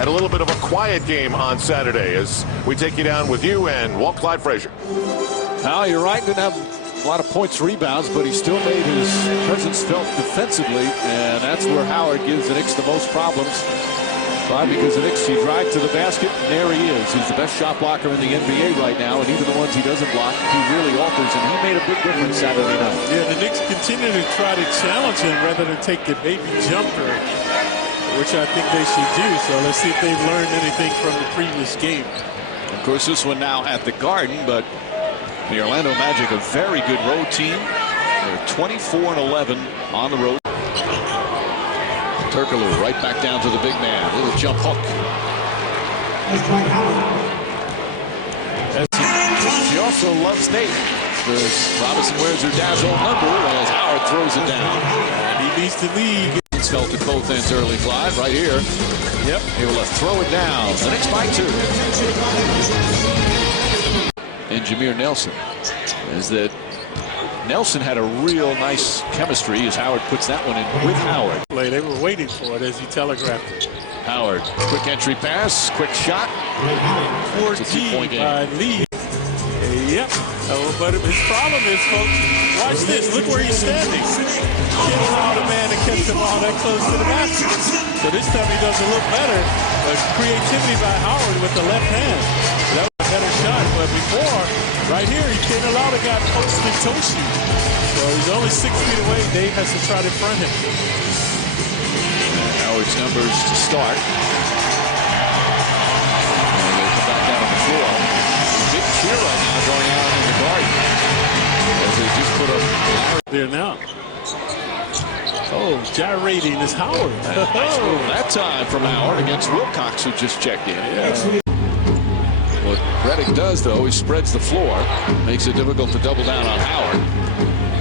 had a little bit of a quiet game on Saturday as we take you down with you and Walt Clyde Frazier. Now, you're right, didn't have a lot of points, rebounds, but he still made his presence felt defensively, and that's where Howard gives the Knicks the most problems. Why? Because the Knicks, he drives to the basket, and there he is. He's the best shot blocker in the NBA right now, and even the ones he doesn't block, he really alters, and he made a big difference Saturday night. Yeah, the Knicks continue to try to challenge him rather than take the baby jumper, which I think they should do. So let's see if they've learned anything from the previous game. Of course, this one now at the Garden, but the Orlando Magic, a very good road team. They're 24-11 on the road. Turkoglu right back down to the big man. A little jump hook. She also loves Nate. Robinson wears her dad's old number as Howard throws it down. And he leads the league. It's felt at both ends early. Clyde right here. Yep. Able to throw it down. The Knicks by 2. And Jameer Nelson is that Nelson had a real nice chemistry as Howard puts that one in with Howard. They were waiting for it as he telegraphed it. Howard, quick entry pass, quick shot. 14 by Lee. Yep. Oh, but his problem is, folks, watch this. Look where he's standing. Can't allow the man to catch the ball that close to the basket. So this time he does a little better. But creativity by Howard with the left hand. That was a better shot. But before, right here, he can't allow the guy post and toe shoot. So he's only 6 feet away. Dave has to try to front him. Howard's numbers to start. And they come back down on the floor. Big cheer right now going on in the Garden as they just put up Howard there now. Oh, gyrating is Howard. Nice move that time from Howard against Wilcox, who just checked in. Yeah. What Redick does, though, he spreads the floor, makes it difficult to double down on Howard.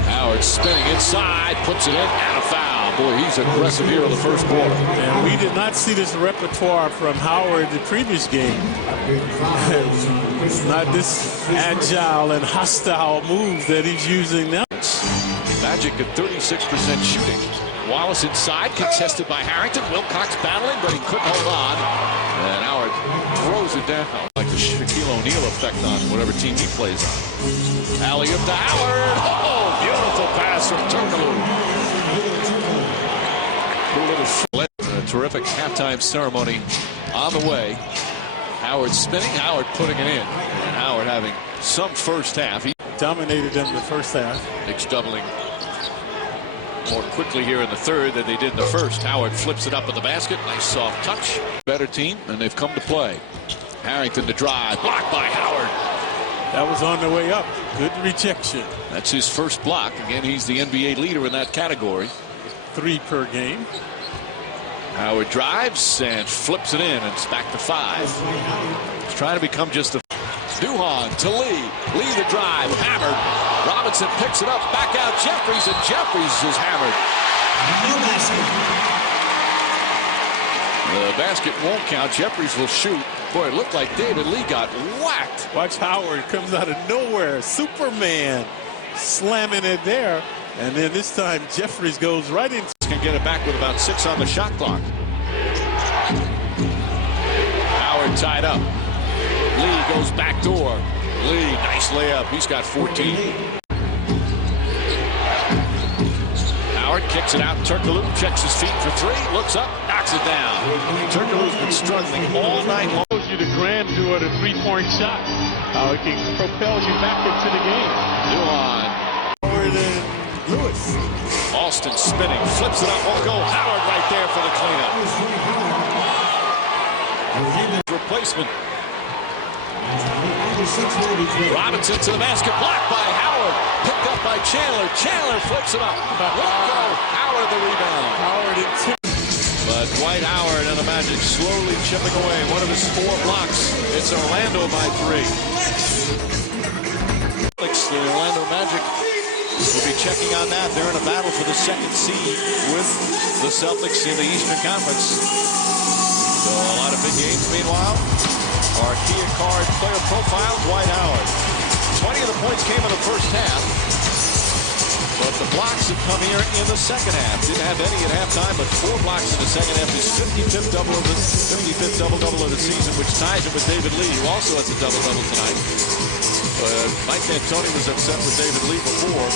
Howard spinning inside, puts it in, and a foul. Boy, he's aggressive here in the first quarter. And we did not see this repertoire from Howard the previous game. It's not this agile and hostile move that he's using now. Magic at 36% shooting. Wallace inside, contested by Harrington. Wilcox battling, but he couldn't hold on. And Howard throws it down. Like the Shaquille O'Neal effect on whatever team he plays on. Alley-oop to Howard. Oh, beautiful pass from Turkoglu. A terrific halftime ceremony on the way. Howard spinning, Howard putting it in. And Howard having some first half. He dominated them the first half. Knicks doubling more quickly here in the third than they did in the first. Howard flips it up in the basket. Nice soft touch. Better team, and they've come to play. Harrington to drive. Blocked by Howard. That was on the way up. Good rejection. That's his first block. Again, he's the NBA leader in that category. 3 per game. Howard drives and flips it in, and it's back to 5. He's trying to become just a... Duhon to Lee. Lee the drive. Hammered. Robinson picks it up. Back out Jeffries, and Jeffries is hammered. The basket won't count. Jeffries will shoot. Boy, it looked like David Lee got whacked. Watch Howard. Comes out of nowhere. Superman slamming it there. And then this time Jeffries goes right in. Can get it back with about 6 on the shot clock. Howard tied up. Lee goes back door. Lee, nice layup. He's got 14. Howard kicks it out. Turkoglu checks his feet for 3. Looks up, knocks it down. Turkoglu's been struggling all night long. Shows you the grandeur of a 3-point shot. How it can propel you back into the game. Duhon. Howard and Lewis. Alston spinning, flips it up. Won't go. Howard right there for the cleanup. Replacement. Robinson to the basket, blocked by Howard, picked up by Chandler. Chandler flips it up. Won't go. Howard the rebound. Howard in 2. But Dwight Howard and the Magic slowly chipping away. One of his 4 blocks. It's Orlando by 3. The Orlando Magic will be checking on that. They're in a battle for the 2nd seed with the Celtics in the Eastern Conference. So a lot of big games. Meanwhile, our Kia card player profile, Dwight Howard. 20 of the points came in the first half. But the blocks have come here in the second half. Didn't have any at halftime, but 4 blocks in the second half. His 55th double-double of the season, which ties him with David Lee, who also has a double-double tonight. Mike D'Antoni was upset with David Lee before.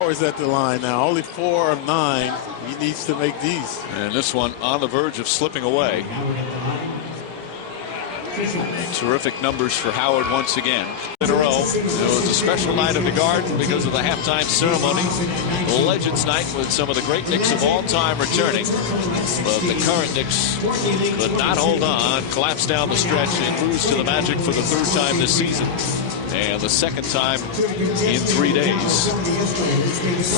Howard's at the line now. Only 4 of 9. He needs to make these. And this one on the verge of slipping away. Terrific numbers for Howard once again. In a row. It was a special night in the Garden because of the halftime ceremony. Legends Night with some of the great Knicks of all time returning. But the current Knicks could not hold on. Collapsed down the stretch and lose to the Magic for the 3rd time this season. And the 2nd time in 3 days.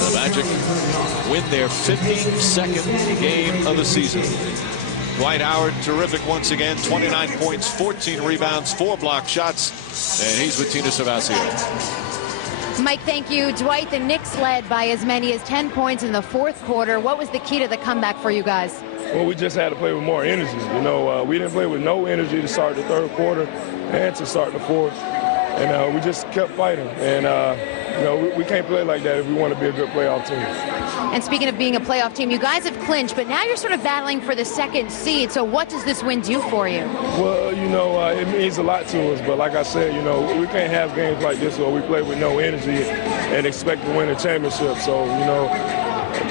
The Magic win their 52nd game of the season. Dwight Howard, terrific once again. 29 points, 14 rebounds, 4 block shots. And he's with Tina Savasio. Mike, thank you. Dwight, the Knicks led by as many as 10 points in the 4th quarter. What was the key to the comeback for you guys? Well, we just had to play with more energy. You know, we didn't play with no energy to start the 3rd quarter and to start the 4th. And we just kept fighting. And, you know, we can't play like that if we want to be a good playoff team. And speaking of being a playoff team, you guys have clinched, but now you're sort of battling for the 2nd seed. So what does this win do for you? Well, you know, it means a lot to us. But like I said, you know, we can't have games like this where we play with no energy and expect to win a championship. So, you know,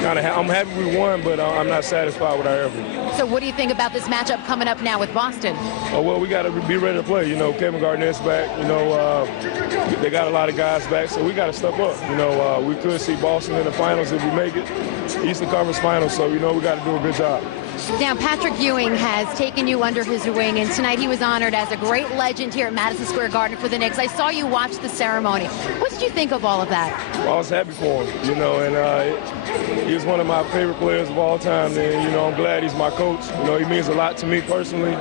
I'm happy we won, but I'm not satisfied with our effort. So what do you think about this matchup coming up now with Boston? Oh, well, we got to be ready to play. You know, Kevin Garnett's back. You know, they got a lot of guys back, so we got to step up. You know, we could see Boston in the finals if we make it, Eastern Conference Finals. So, you know, we got to do a good job. Now, Patrick Ewing has taken you under his wing, and tonight he was honored as a great legend here at Madison Square Garden for the Knicks. I saw you watch the ceremony. What did you think of all of that? Well, I was happy for him, you know, and he was one of my favorite players of all time. And, you know, I'm glad he's my coach. You know, he means a lot to me personally.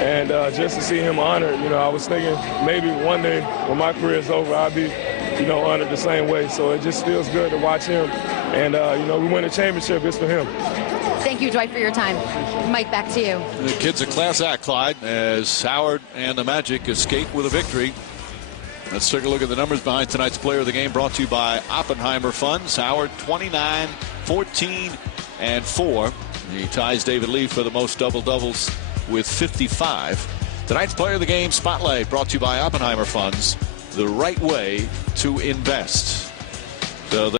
And just to see him honored, you know, I was thinking maybe one day when my career is over, I'll be, you know, honored the same way. So it just feels good to watch him. And, you know, we win a championship. It's for him. Thank you, Dwight, for your time. Mike, back to you. The kid's a class act, Clyde, as Howard and the Magic escape with a victory. Let's take a look at the numbers behind tonight's player of the game, brought to you by Oppenheimer Funds. Howard, 29, 14, and 4. He ties David Lee for the most double-doubles with 55. Tonight's player of the game spotlight, brought to you by Oppenheimer Funds. The right way to invest. So